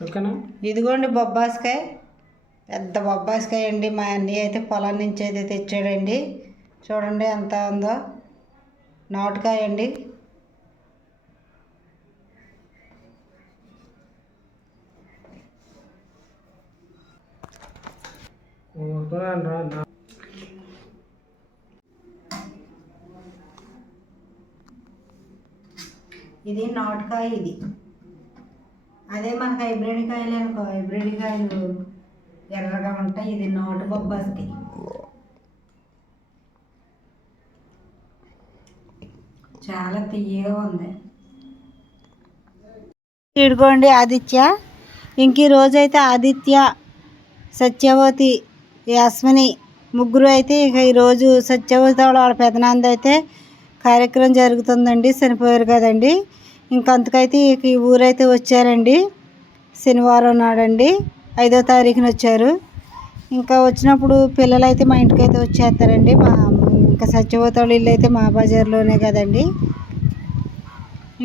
ఇదిగోండి బొబ్బాసకాయ, పెద్ద బొబ్బాసకాయ అండి. మా అన్నయ్య అయితే పొలం నుంచి అయితే తెచ్చాడండి. చూడండి ఎంత ఉందో, నాటుకాయ అండి. ఇది నాటుకాయ. ఇది అదే మనకు హైబ్రిడ్ కాయలు అనుకో, హైబ్రిడ్ కాయలు ఎర్రగా ఉంటాయి. ఇది నాటు బొబ్బాసకాయ. చాలా తీయగా ఉంది. ఇడుకోండి ఆదిత్య. ఇంక ఈరోజైతే ఆదిత్య, సత్యవతి, యాస్మిని ముగ్గురు అయితే ఇక ఈరోజు సత్యవతి వాళ్ళ పెదనాంద అయితే కార్యక్రమం జరుగుతుందండి. చనిపోయారు కదండి. ఇంకంతకైతే ఈ ఊరైతే వచ్చారండి. శనివారం నాడండి 5వ తారీఖున వచ్చారు. ఇంకా వచ్చినప్పుడు పిల్లలు అయితే మా ఇంటికి అయితే వచ్చేస్తారండి. ఇంకా సత్యవతి వాళ్ళ ఇల్లు అయితే మా బజార్లోనే కదండి.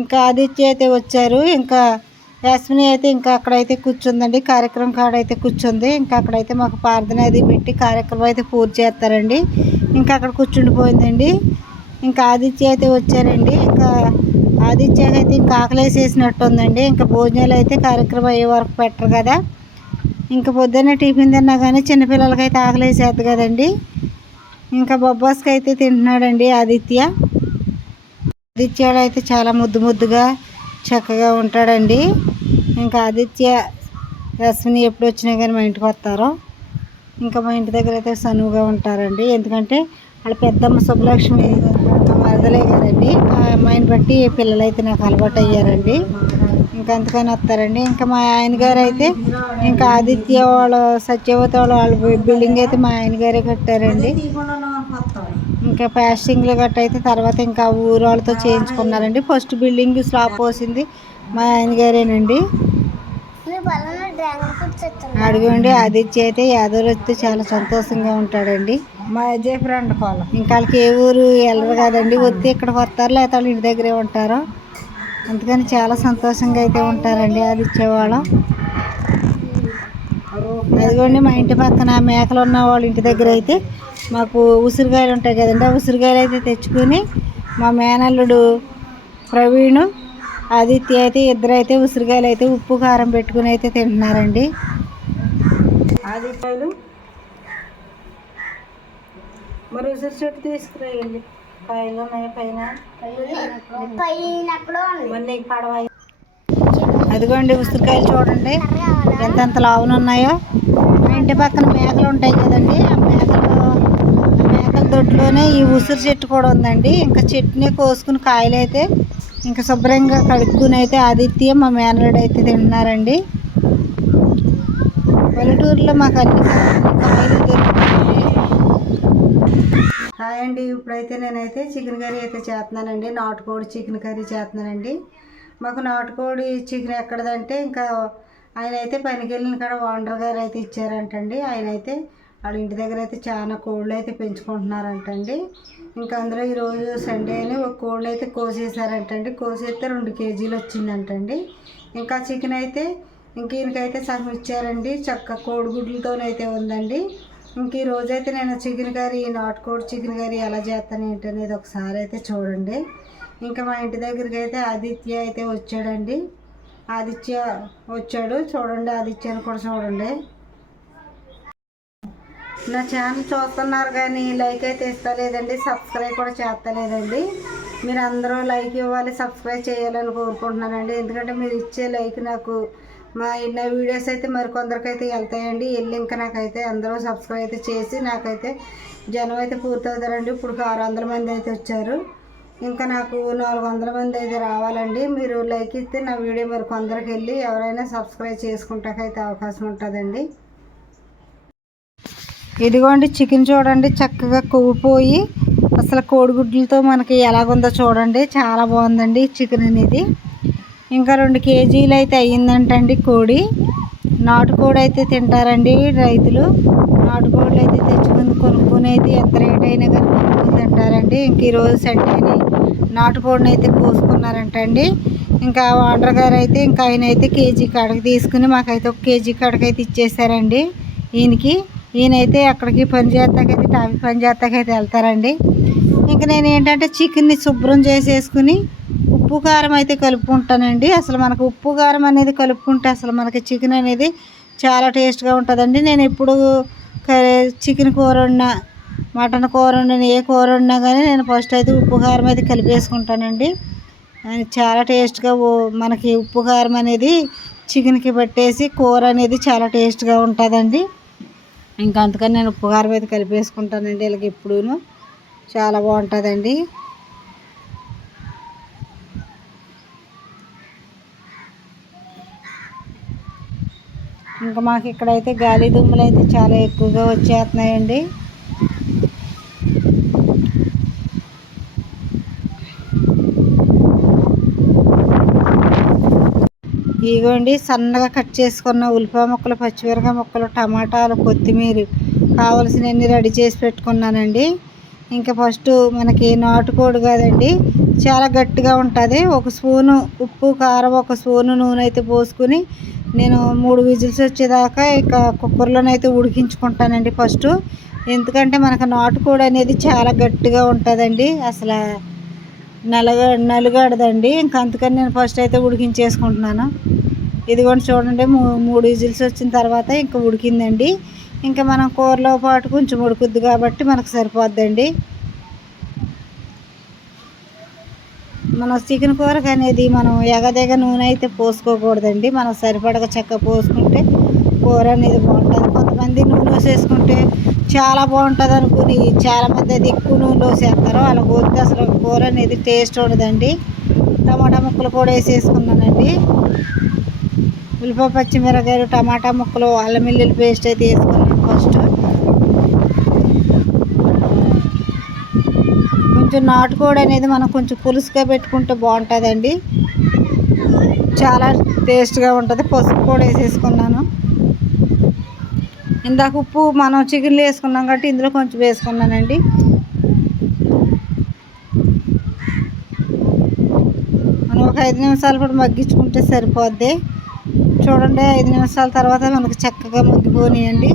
ఇంకా ఆదిత్య అయితే వచ్చారు. ఇంకా యాస్మిని అయితే ఇంకా అక్కడైతే కూర్చుందండి. కార్యక్రమం కాడైతే కూర్చుంది. ఇంకా అక్కడైతే మాకు ప్రార్థన అది పెట్టి కార్యక్రమం అయితే పూర్తి చేస్తారండి. ఇంకా అక్కడ కూర్చుండిపోయిందండి. ఇంకా ఆదిత్య అయితే వచ్చారండి. ఇంకా ఆదిత్య అయితే ఇంకా ఆకలేసేసినట్టు ఉందండి. ఇంకా భోజనాలు అయితే కార్యక్రమం అయ్యే వరకు పెట్టరు కదా. ఇంకా పొద్దున్నే టిఫిన్ తిన్నా కానీ చిన్నపిల్లలకైతే ఆకలేసేది కదండి. ఇంకా బొబ్బాస్కాయ అయితే తింటున్నాడండి ఆదిత్య. ఆదిత్య అయితే చాలా ముద్దుగా చక్కగా ఉంటాడండి. ఇంకా ఆదిత్య, యాస్మిని ఎప్పుడు వచ్చినా కానీ మా ఇంటికి వస్తారో. ఇంకా మా ఇంటి దగ్గర అయితే సనువుగా ఉంటారండి. ఎందుకంటే వాళ్ళ పెద్దమ్మ శుభలక్ష్మి వరదలే కదండి. ఆ అమ్మాయిని బట్టి పిల్లలు అయితే నాకు అలవాటు అయ్యారండి. ఇంకా అందుకని వస్తారండి. ఇంకా మా ఆయన గారు అయితే ఇంకా ఆదిత్య వాళ్ళ సత్యవతి వాళ్ళ బిల్డింగ్ అయితే మా ఆయన గారే కట్టారండి. ఇంకా ప్యాస్టింగ్లు గట్ట అయితే తర్వాత ఇంకా ఊరు వాళ్ళతో చేయించుకున్నారండి. ఫస్ట్ బిల్డింగ్ స్లాబ్ పోసింది మా ఆయన గారేనండి. అడిగండి ఆదిత్య అయితే యాదవ్ వస్తే చాలా సంతోషంగా ఉంటాడండి. మా అజయ్ ఫ్రెండ్ పొలం. ఇంకా వాళ్ళకి ఏ ఊరు వెళ్ళరు కదండి. వస్తే ఇక్కడికి వస్తారు, లేకపోతే వాళ్ళు ఇంటి దగ్గరే ఉంటారు. అందుకని చాలా సంతోషంగా అయితే ఉంటారండి ఆదిత్య వాళ్ళు. అదిగోండి మా ఇంటి పక్కన మేకలు ఉన్న వాళ్ళ ఇంటి దగ్గర అయితే మాకు ఉసిరికాయలు ఉంటాయి కదండి. ఆ ఉసిరికాయలు అయితే తెచ్చుకొని మా మేనల్లుడు ప్రవీణ్, ఆదిత్య అయితే ఇద్దరు అయితే ఉసిరికాయలు అయితే ఉప్పు కారం పెట్టుకుని అయితే తింటున్నారండి. ఆదిత్యలు మరి ఉసిరి చెట్టు తీసుకురాయండి. కాయలు ఉన్నాయి పైన. అదిగోండి ఉసిరికాయలు చూడండి ఎంతెంత లావున ఉన్నాయో. మా ఇంటి పక్కన మేకలు ఉంటాయి కదండి. ఆ మేకల దొడ్లోనే ఈ ఉసిరి చెట్టు కూడా ఉందండి. ఇంకా చెట్టుని కోసుకుని కాయలు అయితే ఇంకా శుభ్రంగా కడుక్కుని అయితే ఆదిత్య మా మేనలుడు అయితే తింటున్నారండి. పల్లెటూరులో మాకు అన్ని కాయలు దొరుకుతాయండి. హాయ్ అండి. ఇప్పుడైతే నేనైతే చికెన్ కర్రీ అయితే చేస్తున్నానండి. నాటుకోడి చికెన్ కర్రీ చేస్తున్నానండి. మాకు నాటుకోడి చికెన్ ఎక్కడదంటే ఇంకా ఆయన అయితే పనికి వెళ్ళిన కాడ ఓనర్ గారు అయితే ఇచ్చారంటండి. ఆయన అయితే వాళ్ళ ఇంటి దగ్గర అయితే చాలా కోళ్ళు అయితే పెంచుకుంటున్నారంటండి. ఇంకా అందులో ఈరోజు సండే అని ఒక కోళ్ళు అయితే కోసేసారంటండి. కోసేస్తే 2 కేజీలు వచ్చిందంటండి. ఇంకా చికెన్ అయితే ఇంక ఈయనకైతే సగం ఇచ్చారండి. చక్క కోడిగుడ్లతోనైతే ఉందండి. ఇంక ఈరోజైతే నేను చికెన్ కర్రీ, నాటుకోడి చికెన్ కర్రీ ఎలా చేస్తాను ఏంటనేది ఒకసారి అయితే చూడండి. ఇంకా మా ఇంటి దగ్గరికి అయితే ఆదిత్య అయితే వచ్చాడండి. ఆదిత్య వచ్చాడు చూడండి. ఆదిత్యని కూడా చూడండి. నా ఛానల్ చూస్తున్నారు కానీ లైక్ అయితే ఇస్తలేదండి, సబ్స్క్రైబ్ కూడా చేస్తలేదండి. మీరు అందరూ లైక్ ఇవ్వాలి, సబ్స్క్రైబ్ చేయాలని కోరుకుంటున్నానండి. ఎందుకంటే మీరు ఇచ్చే లైక్ నాకు నా వీడియోస్ అయితే మరికొందరికైతే వెళ్తాయండి. వెళ్ళి ఇంకా నాకైతే అందరూ సబ్స్క్రైబ్ అయితే చేసి నాకైతే జనం అయితే పూర్తవుతారండి. ఇప్పుడు 600 మంది అయితే వచ్చారు. ఇంకా నాకు 400 మంది అయితే రావాలండి. మీరు లైక్ ఇస్తే నా వీడియో మరికొందరికి వెళ్ళి ఎవరైనా సబ్స్క్రైబ్ చేసుకుంటాకైతే అవకాశం ఉంటుందండి. ఇదిగోండి చికెన్ చూడండి చక్కగా కొవ్వుపోయి అసలు కోడిగుడ్లతో మనకి ఎలాగుందో చూడండి. చాలా బాగుందండి చికెన్ అనేది. ఇంకా 2 కేజీలు అయితే అయ్యిందంటండి కోడి. నాటుకోడి అయితే తింటారండి రైతులు. నాటుకోళ్ళు అయితే కొనుక్కొని అయితే ఎంత రేట్ అయినా కానీ కొనుక్కొని తింటారండి. ఇంక ఈరోజు సండేని నాటుకోడిని అయితే కోసుకున్నారంటండి. ఇంకా ఓనర్ గారు అయితే ఇంకా ఆయన అయితే కేజీ కాడకి తీసుకుని మాకైతే ఒక కేజీ కాడకైతే ఇచ్చేసారండి. ఈయనైతే అక్కడికి పని చేస్తాకైతే ట్రాఫిక్ పని చేస్తాకైతే వెళ్తారండి. ఇంకా నేను ఏంటంటే చికెన్ని శుభ్రం చేసేసుకుని ఉప్పు కారం అయితే కలుపుకుంటానండి. అసలు మనకు ఉప్పు కారం అనేది కలుపుకుంటే అసలు మనకి చికెన్ అనేది చాలా టేస్ట్గా ఉంటుందండి. నేను ఎప్పుడు చికెన్ కూర వండినా, మటన్ కూర వండినా, ఏ కూర వండినా కానీ నేను ఫస్ట్ అయితే ఉప్పు కారం అయితే కలిపేసుకుంటానండి. చాలా టేస్ట్గా మనకి ఉప్పు కారం అనేది చికెన్కి పట్టేసి కూర అనేది చాలా టేస్ట్గా ఉంటుందండి. ఇంకా అందుకని నేను ఉప్పు కారం అయితే కలిపేసుకుంటానండి. ఇలాగ ఎప్పుడూను చాలా బాగుంటుందండి. ఇంకా మాకు ఇక్కడైతే గాలి దుమ్ములు అయితే చాలా ఎక్కువగా వచ్చేస్తున్నాయండి. ఇదిగోండి సన్నగా కట్ చేసుకున్న ఉల్లిపాయ ముక్కలు, పచ్చిమిరపకాయ ముక్కలు, టమాటాలు, కొత్తిమీర కావాల్సినవన్నీ రెడీ చేసి పెట్టుకున్నానండి. ఇంకా ఫస్ట్ మనకి నాటుకోడి కదండి, చాలా గట్టిగా ఉంటుంది. ఒక స్పూను ఉప్పు, కారం, ఒక స్పూను నూనె అయితే పోసుకుని నేను 3 విజిల్స్ వచ్చేదాకా ఇక కుక్కర్లోనైతే ఉడికించుకుంటానండి ఫస్ట్. ఎందుకంటే మనకు నాటుకోడి అనేది చాలా గట్టిగా ఉంటుందండి, అసలు నలుగడదండి. ఇంకా అందుకని నేను ఫస్ట్ అయితే ఉడికించేసుకుంటున్నాను. ఇదిగోండి చూడండి, 3 విజిల్స్ వచ్చిన తర్వాత ఇంకా ఉడికిందండి. ఇంకా మనం కూరలో పాటు కొంచెం ఉడుకుద్ది కాబట్టి మనకు సరిపోద్దండి. మన చికెన్ కూరకు అనేది మనం ఎగదెగ నూనె అయితే పోసుకోకూడదండి. మనం సరిపడగా చక్క పోసుకుంటే కూర అనేది బాగుంటుంది. కొంతమంది నూనె వేసేసుకుంటే చాలా బాగుంటుంది అనుకుని చాలామంది అది ఎక్కువ నూనె వేసేస్తారు. అలా పోతే అసలు కూర అనేది టేస్ట్ ఉండదండి. టమాటా ముక్కలు కూడా వేసేసుకున్నానండి. ఉల్లిపాయ, పచ్చిమిరపకాయలు, టమాటా ముక్కలు, అల్లం వెల్లుల్లి పేస్ట్ అయితే వేసుకున్నాను ఫస్ట్. కొంచెం నాటుకోడి అనేది మనం కొంచెం పులుసుగా పెట్టుకుంటే బాగుంటుందండి, చాలా టేస్ట్గా ఉంటుంది. పసుపు కూడా వేసేసుకున్నాను. ఇందాక ఉప్పు మనం చికెన్లో వేసుకున్నాం కాబట్టి ఇందులో కొంచెం వేసుకున్నానండి. మనం ఒక 5 నిమిషాలు కూడా మగ్గించుకుంటే సరిపోద్ది. చూడండి, 5 నిమిషాల తర్వాత మనకు చక్కగా మగ్గిపోనియండి.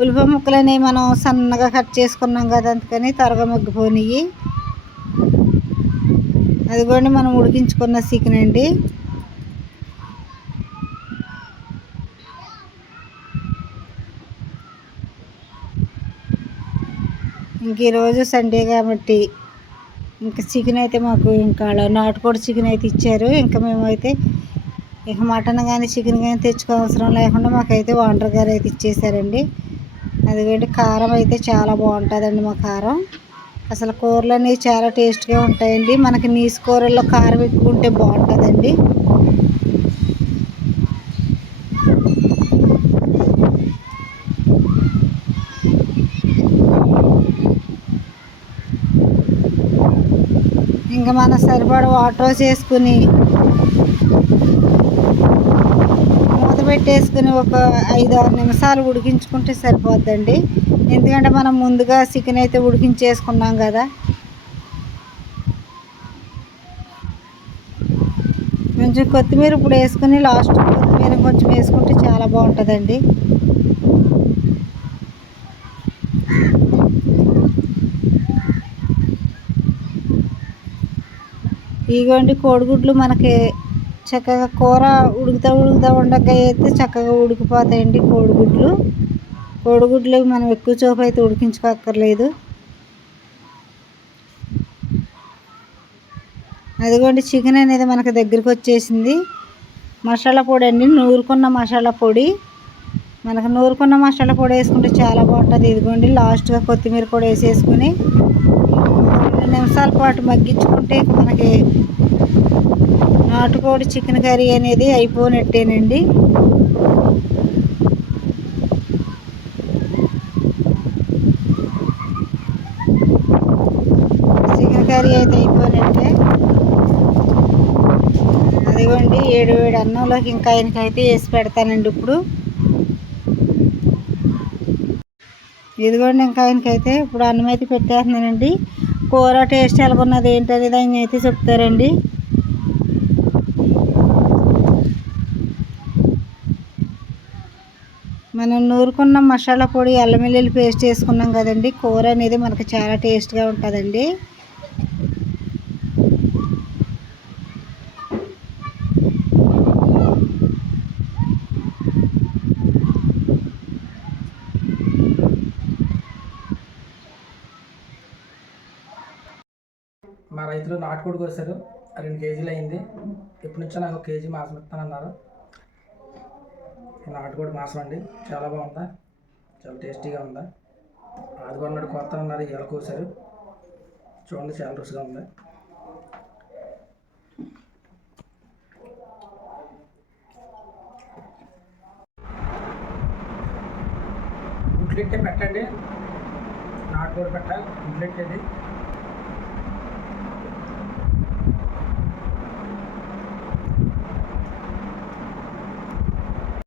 ఉల్లిపాయ ముక్కలు అనేవి మనం సన్నగా కట్ చేసుకున్నాం కదా, అందుకని త్వరగా మగ్గిపోనియి. అదిగోండి మనం ఉడికించుకున్న చికెన్ అండి. ఇంక ఈరోజు సండే కాబట్టి ఇంకా చికెన్ అయితే మాకు ఇంకా నాటుకోడి చికెన్ అయితే ఇచ్చారు. ఇంకా మేమైతే ఇక మటన్ కానీ చికెన్ కానీ తెచ్చుకోవసరం లేకుండా మాకైతే ఓనర్ గారు అయితే ఇచ్చేసారండి. అదిగోండి కారం అయితే చాలా బాగుంటుందండి. మా కారం అసలు కూరలు అనేవి చాలా టేస్ట్గా ఉంటాయండి. మనకి నీసు కూరల్లో కారం ఎక్కువ ఉంటే బాగుంటుందండి. ఇంకా మన సరిపడ వాటర్ వేసుకుని మూత పెట్టేసుకుని ఒక 5-6 నిమిషాలు ఉడికించుకుంటే సరిపోద్దండి. ఎందుకంటే మనం ముందుగా చికెన్ అయితే ఉడికించేసుకున్నాం కదా. కొంచెం కొత్తిమీర ఇప్పుడు వేసుకుని లాస్ట్ కొత్తిమీర కొంచెం వేసుకుంటే చాలా బాగుంటుందండి. ఇగోండి కోడిగుడ్లు మనకి చక్కగా కూర ఉడుకుతూ ఉండగా అయితే చక్కగా ఉడికిపోతాయండి కోడిగుడ్లు మనం ఎక్కువ సేపు అయితే ఉడికించుకోక్కర్లేదు. అదిగోండి చికెన్ అనేది మనకు దగ్గరికి వచ్చేసింది. మసాలా పొడి అండి, నూరుకున్న మసాలా పొడి. మనకు నూరుకున్న మసాలా పొడి వేసుకుంటే చాలా బాగుంటుంది. ఇదిగోండి లాస్ట్గా కొత్తిమీర కూడా వేసేసుకుని 2 నిమిషాల పాటు మగ్గించుకుంటే మనకి నాటుకోడి చికెన్ కర్రీ అనేది అయిపోయినట్టేనండి. చికెన్ కర్రీ అయితే అయిపోయినట్టే. అదిగోండి వేడి అన్నంలోకి ఇంకా ఆయనకైతే వేసి పెడతానండి ఇప్పుడు. ఇదిగోండి ఇంకా ఆయనకైతే ఇప్పుడు అన్నం అయితే పెట్టేస్తున్నానండి. కూర టేస్ట్ ఎలాగున్నది ఏంటనేది ఆయన అయితే చెప్తారండి. మనం నూరుకున్న మసాలా పొడి అల్లం వెల్లుల్లి పేస్ట్ వేసుకున్నాం కదండి, కూర అనేది మనకు చాలా టేస్ట్గా ఉంటుందండి. మా రైతులు నాటుకోడి కోసారు, 2 కేజీలు అయింది. ఇప్పటి నుంచో నాకు 1 కేజీ మాంసం ఇస్తానన్నారు. నాటుకోడి మాంసం అండి, చాలా బాగుందా, చాలా టేస్టీగా ఉందా. ఆదివారం కోస్తానన్నారు, ఇవాళ కోసారు. చూడండి, చాలా రుచిగా ఉంది. గుడ్లెట్టే పెట్టండి, నాటుకోడి పెట్ట గుడ్లెట్టేది.